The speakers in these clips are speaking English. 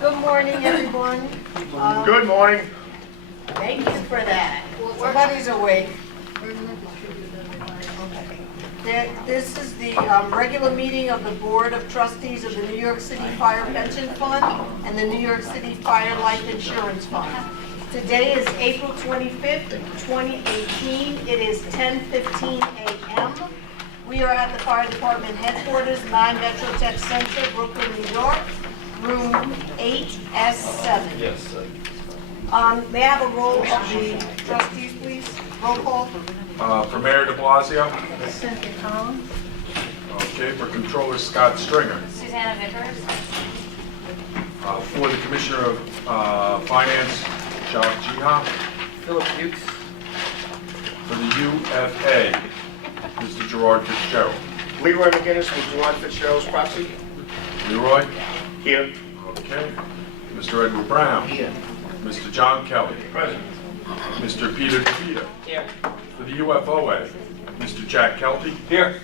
Good morning, everyone. Good morning. Thank you for that. Somebody's awake. This is the regular meeting of the Board of Trustees of the New York City Fire Pension Fund and the New York City Fire Life Insurance Fund. Today is April 25th, 2018. It is 10:15 a.m. We are at the Fire Department Headquarters, 9 Metro Tech Center, Brooklyn, New York, room 8S7. Yes. May I have a roll of the trustees, please? Roll call. For Mayor de Blasio. Cynthia Collins. Okay, for Controller Scott Stringer. Susanna Vickers. For the Commissioner of Finance, Jacques Jiha. Philip Hughes. For the UFA, Mr. Gerard Fitzgerald. Leroy McGinnis with Gerard Fitzgerald's proxy. Leroy. Here. Okay. Mr. Edward Brown. Here. Mr. John Kelly. Present. Mr. Peter DeVita. Here. For the UFOA, Mr. Jack Kelty. Here.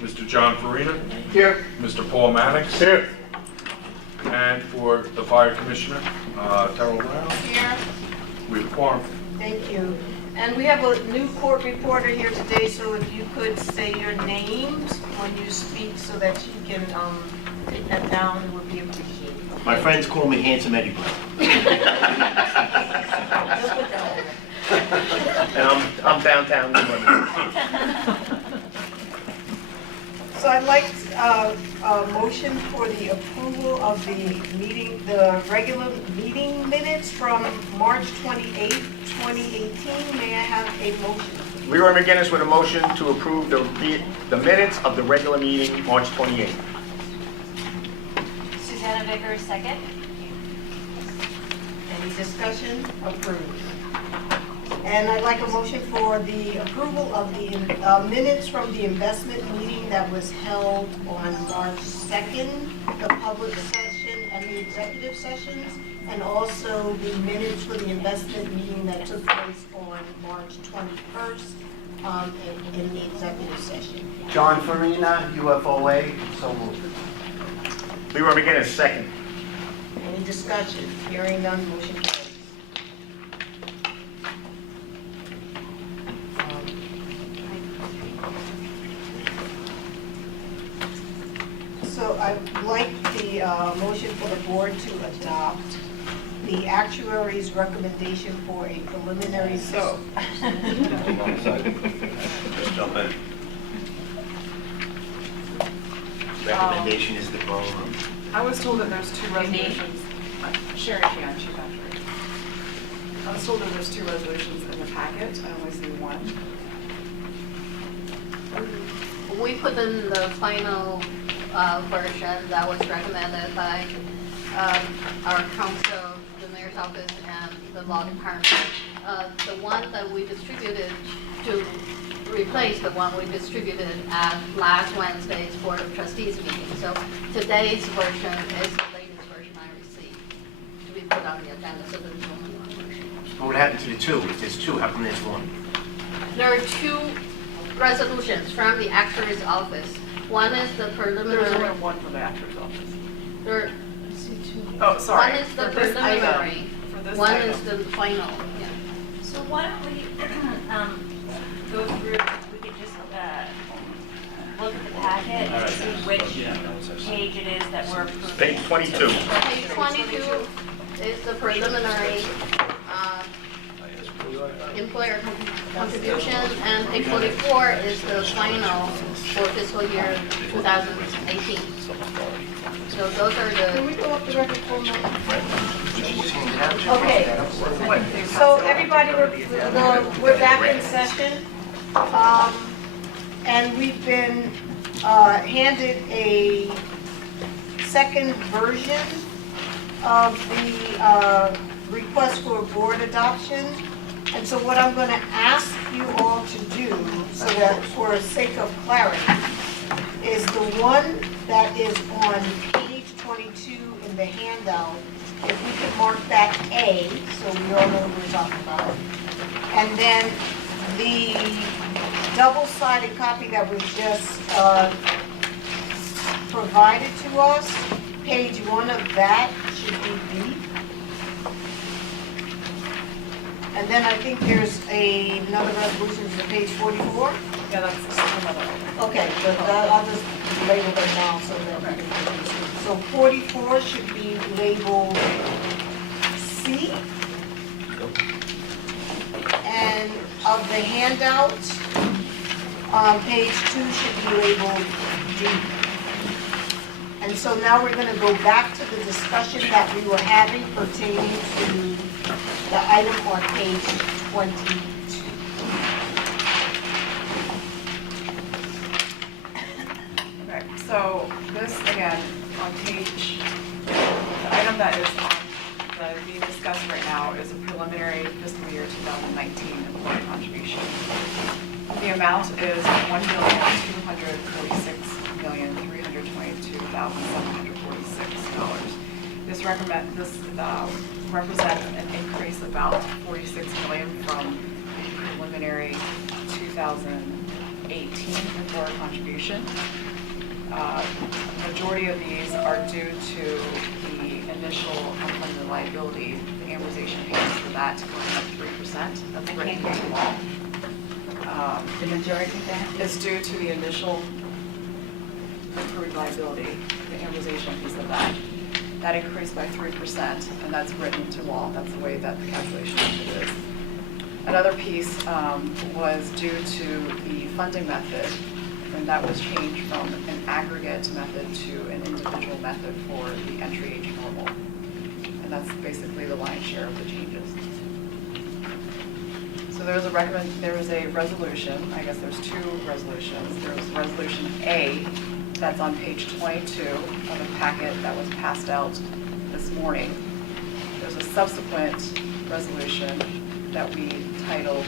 Mr. John Farina. Here. Mr. Paul Mannix. Here. And for the Fire Commissioner, Terrell Brown. Here. We have a quorum. Thank you. And we have a new court reporter here today, so if you could say your names when you speak so that she can take that down, it would be appreciated. My friends call me Handsome Eddie Brown. And I'm downtown New York. So I'd like a motion for the approval of the meeting, the regular meeting minutes from March 28th, 2018. May I have a motion? Leroy McGinnis with a motion to approve the minutes of the regular meeting, March 28th. Susanna Vickers, second. Any discussion? Approved. And I'd like a motion for the approval of the minutes from the investment meeting that was held on March 2nd, the public session and the executive sessions, and also the minutes for the investment meeting that took place on March 21st in the executive session. John Farina, UFOA, so moved. Leroy McGinnis, second. Any discussion? Hearing none, motion carries. So I'd like the motion for the board to adopt the actuary's recommendation for a preliminary. So. Just jump in. Recommendation is the ballroom. I was told that there's two resolutions. Sherry Sheehan, Chief Actuary. I was told that there's two resolutions in the packet. I only see one. We put in the final version that was recommended by our council, the mayor's office, and the law department. The one that we distributed to replace the one we distributed at last Wednesday's Board of Trustees meeting. So today's version is the latest version I received to be put on the agenda, so there's only one version. What happened to the two? If there's two, how come there's one? There are two resolutions from the actuary's office. One is the preliminary. There's only one for the actor's office. There, Oh, sorry. one is the For this preliminary, item. For this one item. is the final. Yeah. So why don't we go through, we could just look at the packet and see which page it is that we're approving. Page 22. Page 22 is the preliminary employer contribution, and page 44 is the final for fiscal year 2018. So those are Can the. we go up the record for a moment? Okay, so everybody, we're back in session, and we've been handed a second version of the request for board adoption. And so what I'm going to ask you all to do, so that for sake of clarity, is the one that is on page 22 in the handout, if we could mark that A, so we all know what we're talking about. And then the double-sided copy that was just provided to us page 1 of that should be D. And then I think there's another resolution for page 44. Yeah, that's another one. Okay, but I'll just label that now so that we can get used to it. So 44 should be labeled C. And of the handout, page 2 should be labeled D. And so now we're going to go back to the discussion that we were having pertaining to the item on page 22. Okay, so this, again, on page, the item that is on, that is being discussed right now is a preliminary fiscal year 2019 employee contribution. The amount is $1,226,322,746. This represents an increase about $46 million from the preliminary 2018 employer contribution. Majority of these are due to the initial unfunded liability, the amortization payments for that going up 3%. That's written into law. The majority of that? Is due to the initial accrued liability, the amortization piece of that. That increased by 3%, and that's written into law. That's the way that the calculation method is. Another piece was due to the funding method, and that was changed from an aggregate method to an individual method for the entry age normal. And that's basically the lion's share of the changes. So there was a resolution, I guess there's two resolutions. There was resolution A, that's on page 22 of the packet that was passed out this morning. There's a subsequent resolution that we titled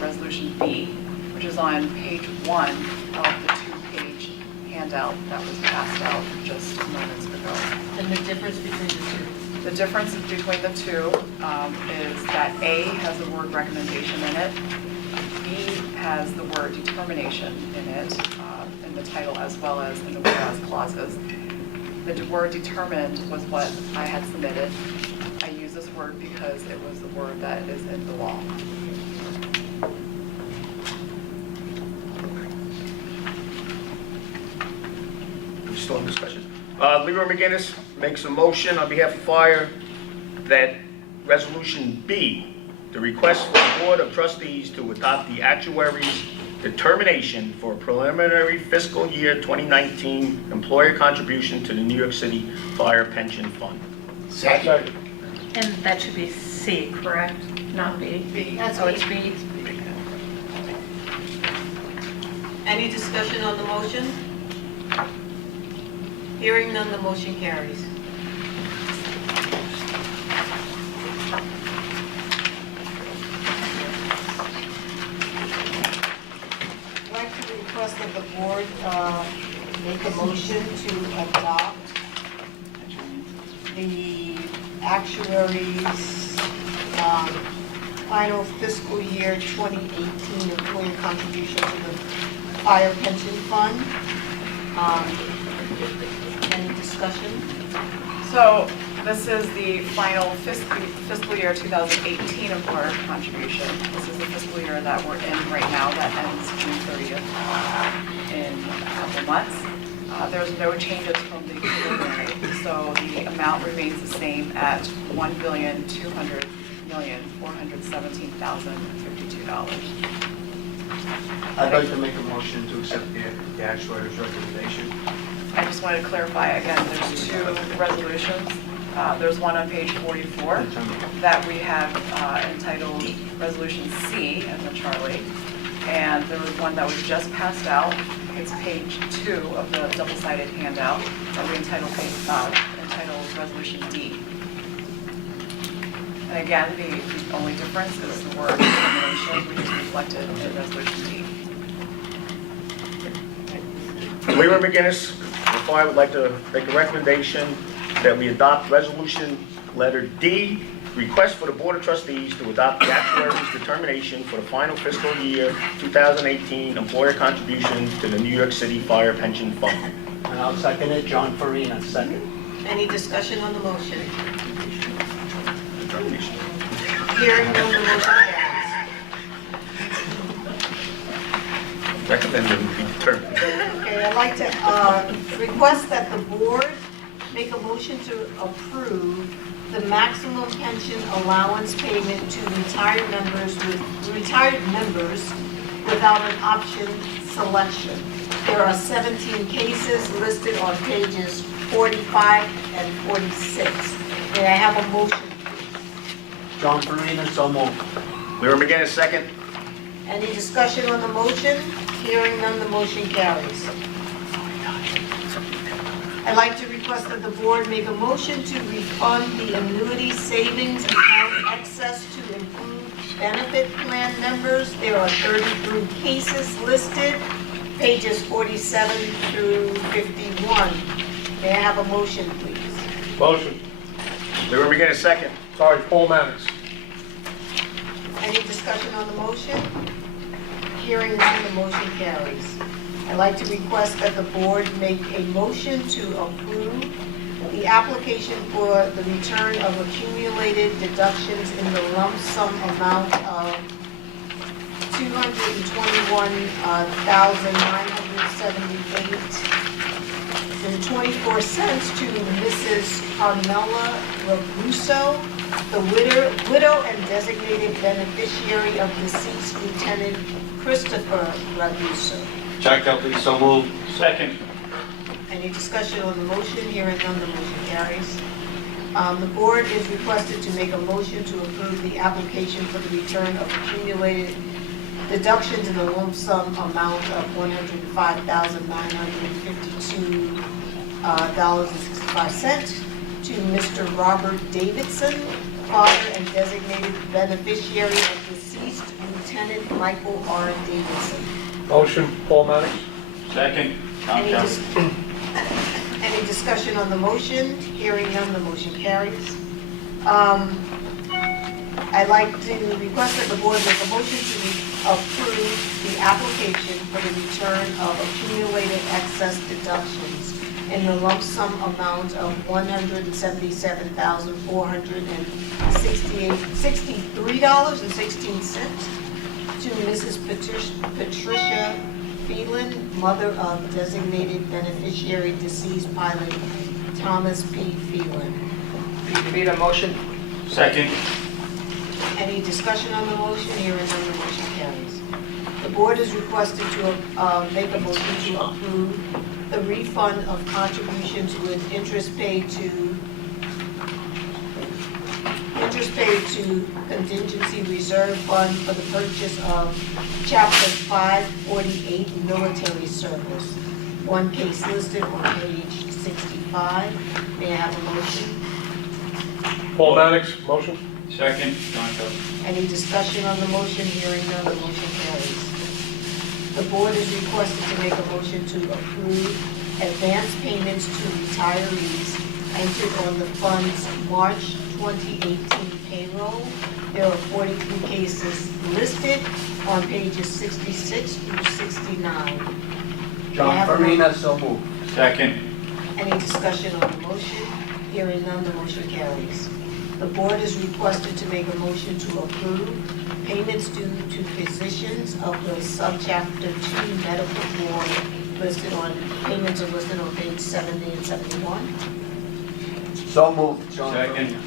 Resolution B, which is on page 1 of the 2-page handout that was passed out just moments ago. And the difference between the two? The difference between the two is that A has the word recommendation in it, B has the word determination in it, in the title as well as in the whereas clauses. The word determined was what I had submitted. I use this word because it was the word that is in the law. We still in discussion. Leroy McGinnis makes a motion on behalf of Fire that Resolution B, the request for the Board of Trustees to adopt the actuary's determination for a preliminary fiscal year 2019 employer contribution to the New York City Fire Pension Fund. Second. And that should be C, correct? Not B? B. That's Oh, B. it's B? Any discussion on the motion? Hearing none, the motion carries. I'd like to request that the board make a motion to adopt the actuary's final fiscal year 2018 employee contribution to the fire pension fund. Any discussion? So this is the final fiscal year 2018 employer contribution. This is the fiscal year that we're in right now that ends June 30th in a couple months. There's no changes from the preliminary, so the amount remains the same at $1,200,417,052. I'd like to make a motion to accept the actuary's recommendation. I just wanted to clarify again, there's two resolutions. There's one on page 44 that we have entitled Resolution C as in Charlie. And there was one that was just passed out. It's page 2 of the double-sided handout that we entitled Resolution D. And again, the only difference is the word determination, which is reflected in Resolution D. Leroy McGinnis, the Fire would like to make a recommendation that we adopt resolution letter D, request for the Board of Trustees to adopt the actuary's determination for the final fiscal year 2018 employer contribution to the New York City Fire Pension Fund. I And I'll second it, John Farina, second. Any discussion on the motion? Hearing none, the motion carries. Recommend that we return. Okay, I'd like to request that the board make a motion to approve the maximum pension allowance payment to retired members without an option selection. There are 17 cases listed on pages 45 and 46. May I have a motion, please? John Farina, so moved. Leroy McGinnis, second. Any discussion on the motion? Hearing none, the motion carries. I'd like to request that the board make a motion to refund the annuity savings account excess to improved benefit plan members. There are 33 cases listed, pages 47 through 51. May I have a motion, please? Motion. Leroy McGinnis, second. Sorry, Paul Mannix. Any discussion on the motion? Hearing none, the motion carries. I'd like to request that the board make a motion to approve the application for the return of accumulated deductions in the lump sum amount of $221,978.24 to Mrs. Carmela Raguso, the widow and designated beneficiary of deceased Lieutenant Christopher Raguso. Check out, please, so moved. Second. Any discussion on the motion? Hearing none, the motion carries. The board is requested to make a motion to approve the application for the return of accumulated deductions in the lump sum amount of $105,952.65 to Mr. Robert Davidson, father and designated beneficiary of deceased Lieutenant Michael R. Davidson. Motion, Paul Mannix. Second. Any discussion on the motion? Hearing none, the motion carries. I'd like to request that the board make a motion to approve the application for the return of accumulated excess deductions in the lump sum amount of $177,463.16 to Mrs. Patricia Phelan, mother of designated beneficiary deceased pilot Thomas P. Phelan. Need a motion? Second. Any discussion on the motion? Hearing none, the motion carries. The board is requested to make a motion to approve the refund of contributions with interest paid to contingency reserve fund for the purchase of Chapter 548 military service. One case listed on page 65. May I have a motion? Paul Mannix, motion. Second. John Kelly. Any discussion on the motion? Hearing none, the motion carries. The board is requested to make a motion to approve advance payments to retirees entered on the fund's March 2018 payroll. There are 43 cases listed on pages 66 through 69. John Farina, so moved. Second. Any discussion on the motion? Hearing none, the motion carries. The board is requested to make a motion to approve payments due to physicians of the subchapter 2 medical board payments are listed on page 70 and 71. So moved, John Second. Farina.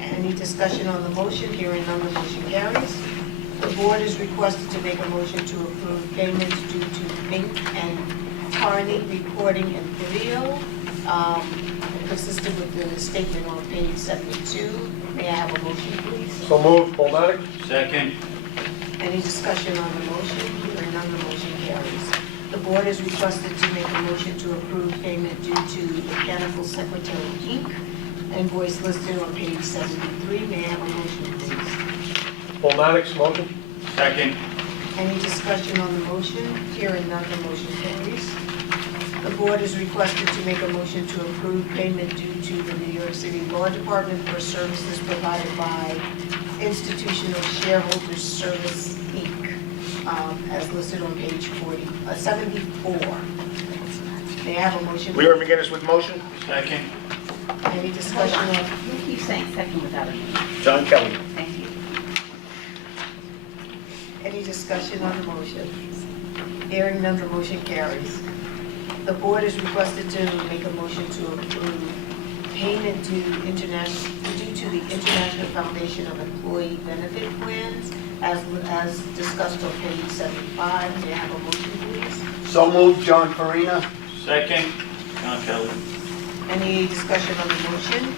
Any discussion on the motion? Hearing none, the motion carries. The board is requested to make a motion to approve payments due to Pink and Carney Recording and Video, consistent with the statement on page 72. May I have a motion, please? So moved, Paul Mannix. Second. Any discussion on the motion? Hearing none, the motion carries. The board is requested to make a motion to approve payment due to Mechanical Secretary, Inc., invoice listed on page 73. May I have a motion, please? Paul Mannix, motion. Second. Any discussion on the motion? Hearing none, the motion carries. The board is requested to make a motion to approve payment due to the New York City Law Department for services provided by Institutional Shareholders Service, Inc., as listed on page 74. May I have a motion? Leroy McGinnis with motion. Second. Any discussion on, You keep saying second without a name. John Kelly. Thank you. any discussion on the motion? Hearing none, the motion carries. The board is requested to make a motion to approve payment due to the International Foundation of Employee Benefit Plans as discussed on page 75. May I have a motion, please? So moved, John Farina. Second. John Kelly. Any discussion on the motion?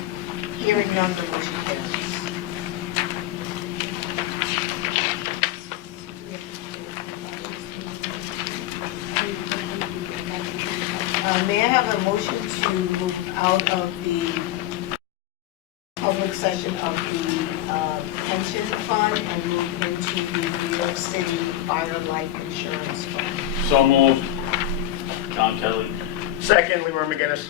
Hearing none, the motion carries. May I have a motion to move out of the public session of the pension fund and move into the New York City Fire Life Insurance Fund? So moved. John Kelly. Second, Leroy McGinnis.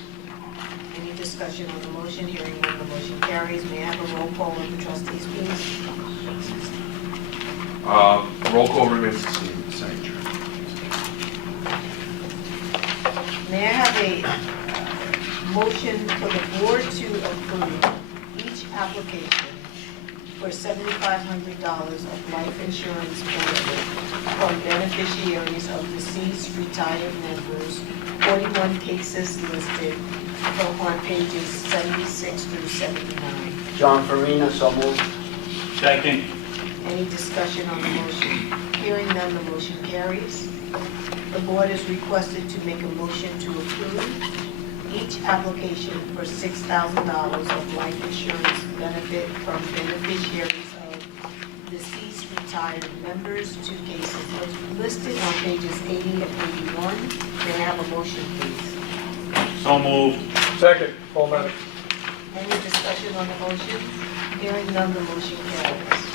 Any discussion on the motion? Hearing none, the motion carries. May I have a roll call of the trustees, please? Roll call remains the same, Chair. May I have a motion for the board to approve each application for $7,500 of life insurance benefit from beneficiaries of deceased retired members, 41 cases listed on pages 76 through 79. John Farina, so moved. Second. Any discussion on the motion? Hearing none, the motion carries. The board is requested to make a motion to approve each application for $6,000 of life insurance benefit from beneficiaries of deceased retired members, 2 cases listed on pages 80 and 81. May I have a motion, please? So moved. Second, Paul Maddox. Any discussion on the motion? Hearing none, the motion carries.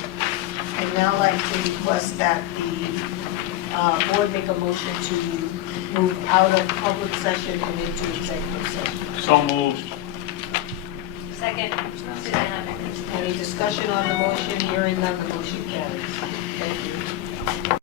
I'd now like to request that the board make a motion to move out of public session and into executive session. So moved. Second, Susanna. Any discussion on the motion? Hearing none, the motion carries. Thank you.